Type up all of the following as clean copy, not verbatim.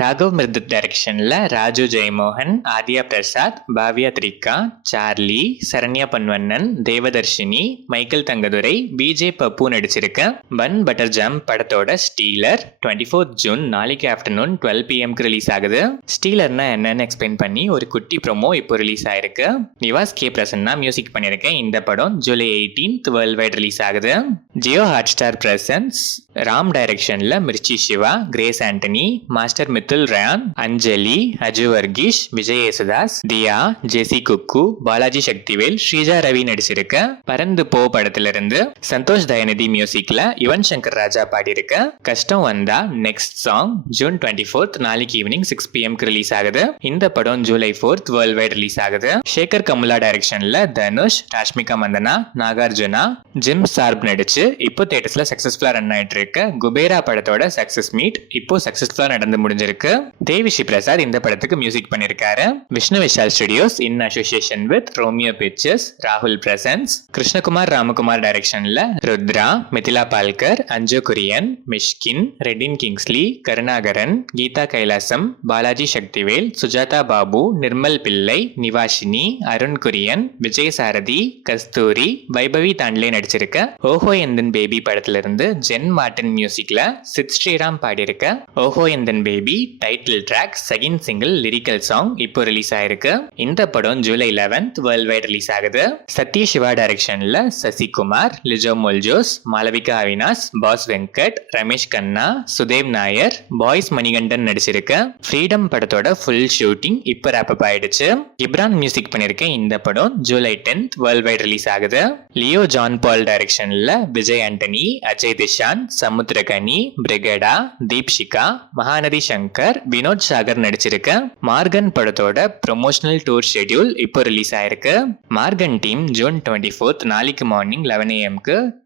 ராகவ் மிர்தத் டைரக்ஷன்ல ராஜு ஜெயமோகன், ஆதியா பிரசாத், பாவ்யா த்ரிகா, சார்லி, சரண்யா பொன்வண்ணன், தேவதர்ஷினி, மைக்கேல் தங்கதுரை, பிஜே பப்பு நடிச்சிருக்க bun butter jam படத்தோட ஸ்டீலர் 24 ஜூன் நாளைக்கு ஆஃப்டர்நூன் 12 PM ரிலீஸ் ஆகுது. ஸ்டீலர்னா என்னன்னு எக்ஸ்பிளைன் பண்ணி ஒரு குட்டி ப்ரோமோ இப்போ ரிலீஸ் ஆயிருக்கு. நிவாஸ் கே பிரசன்னா மியூசிக் பண்ணியிருக்கேன். இந்த படம் ஜூலை 18 வேர்ல்ட் வைட் ரிலீஸ் ஆகுது. ஜியோ ஹாட்ஸ்டார் பிரசன்ஸ் ராம் டைரக்ஷன்ல மிர்ச்சி சிவா, கிரேஸ் ஆண்டனி, மாஸ்டர் மித்துல் ரயான், அஞ்சலி, அஜு வர்கீஷ், விஜய் யேசுதாஸ், தியா, ஜெசி குக்கு, பாலாஜி சக்திவேல், ஸ்ரீஜா ரவி நடிச்சிருக்க பறந்து போ படத்துல இருந்து சந்தோஷ் தயநிதி மியூசிக்ல யுவன் சங்கர் ராஜா பாடியிருக்க கஷ்டம் வந்தா நெக்ஸ்ட் சாங் ஜூன் 24 நாளைக்கு ஈவினிங் 6 PM ரிலீஸ் ஆகுது. இந்த படம் ஜூலை 4 வேர்ல்ட் வைட் ரிலீஸ் ஆகுது. சேகர் கமுலா டைரக்ஷன்ல தனுஷ், ராஷ்மிகா மந்தனா, நாகார்ஜுனா, ஜிம் சார்ப் நடிச்சு இப்போ தியேட்டர்ஸ்ல சக்சஸ்ஃபுல்லா ரன் ஆயிட்டு இருக்க குபேரா படத்தோட சக்சஸ் மீட் இப்போ சக்சஸ்ஃபுல்லா நடந்து முடிஞ்சிருக்கு. தேவிஸ்ரீ பிரசாத் இந்த படத்துக்கு மியூசிக் பண்ணிருக்காரு. Vishnu Vishal studios in association with Romeo pictures, ராகுல் பிரசன்ஸ், கிருஷ்ணகுமார் ராமகுமார் டைரக்ஷன்ல ருத்ரா, மிதிலா பால்கர், அஞ்சு குரியன், மிஷ்கின், ரெடின் கிங்ஸ்லி, கருணாகரன், கீதா கைலாசம், பாலாஜி சக்திவேல், சுஜாதா பாபு, நிர்மல் பிள்ளை, நிவாஷினி, அருண் குரியன், விஜய் சாரதி, கஸ்தூரி, வைபவி தாண்ட்லே நடிச்சிருக்க ஓஹோ எந்தன் பேபி படத்துல இருந்து ஜென் மார்டின் மியூசிக்ல சித் ஸ்ரீராம் பாடியிருக்க ஓஹோ எந்தன் baby title track second single lyrical song இப்போ ரிலீஸ் ஆயிருக்கு. இந்த படம் ஜூலை 11 வேர்ல்ட் வைட் ரிலீஸ் ஆகுது. சத்ய சிவா டைரக்ஷன்ல Sasikumar, Lijo மொல்ஜோஸ், Malavika Avenis, pass Venkat, Ramesh Kanna, Sudev Nair, boys Manikandan நடிச்சிருக்க freedom படத்தோட ஃபுல் ஷூட்டிங் இப்போ ராப் ஆயிடுச்சு. இப்ரான் மியூசிக் பண்ணிருக்க இந்த படம் ஜூலை 10 வேர்ல்ட் வைட் ரிலீஸ் ஆகுது. லியோ ஜான் பால் டைரக்ஷன்ல விஜய் ஆண்டனி, அஜய் திஷான், சமுத்திரகனி, பிரிகேடா, தீப்ஷிகா, மகாநதி சங்கர், வினோத் சாகர் நடிச்சிருக்க மார்கன் படத்தோட ப்ரொமோஷனல் டூர் ஷெட்யூல் இப்போ ரிலீஸ் ஆயிருக்கு. மார்கன் டீம் ஜூன் 24 நாளைக்கு morning 11 AM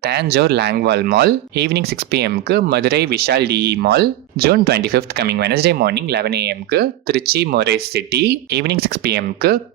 தாஞ்சோர் லாங்வால் mall, evening 6 PM Madurai Vishaal de mall, June 25 coming Wednesday morning 11 AM Trichy Morais city, evening 6 PM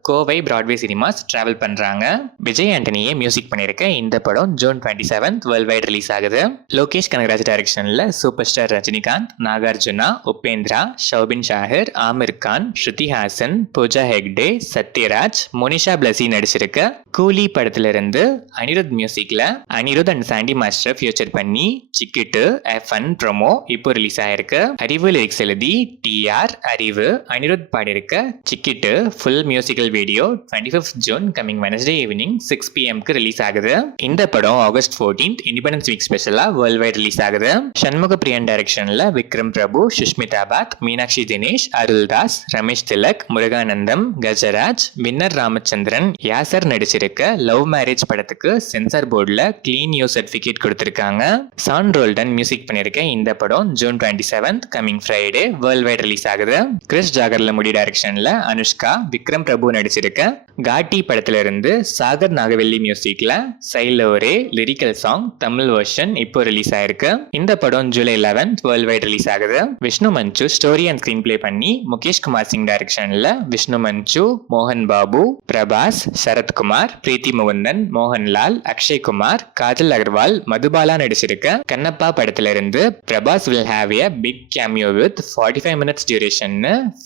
Kovai Broadway cinemas travel பண்றாங்க. விஜய் ஆண்டனியே மியூசிக் பண்ணிருக்க இந்த படம் ஜூன் 27 வேர்ல்ட் வைட் ரிலீஸ் ஆகுது. லோகேஷ் கனகராஜ் டைரக்ஷன்ல சூப்பர் ஸ்டார் ரஜினிகாந்த், நாகார்ஜுனா, உபேந்திரா, ஷௌபின் ஷாஹிர், ஆமிர் கான், ஸ்ருதி ஹாசன், பூஜா ஹெக்டே, சத்யராஜ், மோனிஷா பிளஸி நடிச்சிருக்க கூலி படத்துல இருந்து அனிருத் மியூசிக்ல Anirudh and Sandy master feature பண்ணி சிக்கிட்டு ஃபன் ப்ரோமோ இப்போ ரிலீஸ் ஆயிருக்கு. அறிவு லிரிக்ஸ் எழுதி டிஆர் அறிவு அனிருத் பாடியிருக்க Chikitu full musical video 25 June coming Wednesday evening 6 PM release ஆகுது. இந்த படம் ஆகஸ்ட் 14 இண்டிபெண்டன்ஸ் வீக் ஸ்பெஷலா வேர்ல்ட் வைட் ரிலீஸ் ஆகுது. சண்முக பிரியன் டைரக்ஷன்ல விக்ரம் பிரபு, சுஷ்மிதா பாத், மீனாட்சி தினேஷ், அருள்தாஸ், ரமேஷ் திலக், முருகானந்தம், கஜராஜ், வின்னர் ராமச்சந்திரன், யாசர் நடிச்சிருக்க லவ் மேரேஜ் படத்துக்கு சென்சார் போர்டுல கிளீன் யூ சர்டிபிகேட் கொடுத்திருக்காங்க. சான் ரோல்டன் மியூசிக் பண்ணிருக்க இந்த படம் June 27 coming Friday world wide release ஆகுது. கிறிஸ் ஜாகர்லமுடி டைரக்ஷன்ல அனுஷ்கா, விக்ரம் பிரபு நடிச்சிருக்க காட்டி படத்துல இருந்து சாகர் நாகவெல்லி மியூசிக்ல சைலோரே லிரிக்கல் சாங் தமிழ் வெர்ஷன் இப்போ ரிலீஸ் ஆயிருக்கு. இந்த படம் ஜூலை 11 வேர்ல்ட் வைட் ரிலீஸ் ஆகுது. விஷ்ணு மஞ்சு ஸ்டோரி அண்ட் ஸ்கிரீன் பிளே பண்ணி முகேஷ் குமார் சிங் டைரக்ஷன்ல விஷ்ணு மஞ்சு, மோகன் பாபு, பிரபாஸ், சரத்குமார், பிரீத்தி முகுந்தன், மோகன்லால், அக்ஷய் குமார், காஜல் அகர்வால், மதுபாலா நடிச்சிருக்க கண்ணப்பா படத்துல இருந்து Prabhas will have a big cameo with 45 minutes duration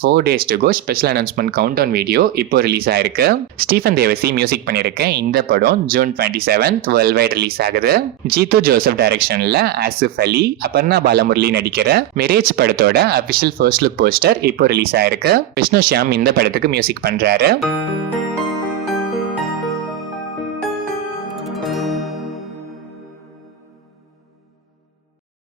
4 days to go special announcement count video இப்போ ரிலீஸ் ஆயிருக்கு. ஸ்டீஃபன் தேவசி மியூசிக் பண்ணிருக்க இந்த படம் ஜூன் 27 வேர்ல்ட் வைட் ரிலீஸ் ஆகுது. ஜீத்து ஜோசப் டைரக்ஷன்ல ஆசிஃப் அலி, அபர்ணா பாலமுரளி நடிக்கிற மேரேஜ் படத்தோட அபிஷியல் ஃபர்ஸ்ட் லுக் போஸ்டர் இப்போ ரிலீஸ் ஆயிருக்கு. விஷ்ணு ஷியாம் இந்த படத்துக்கு மியூசிக் பண்றாரு.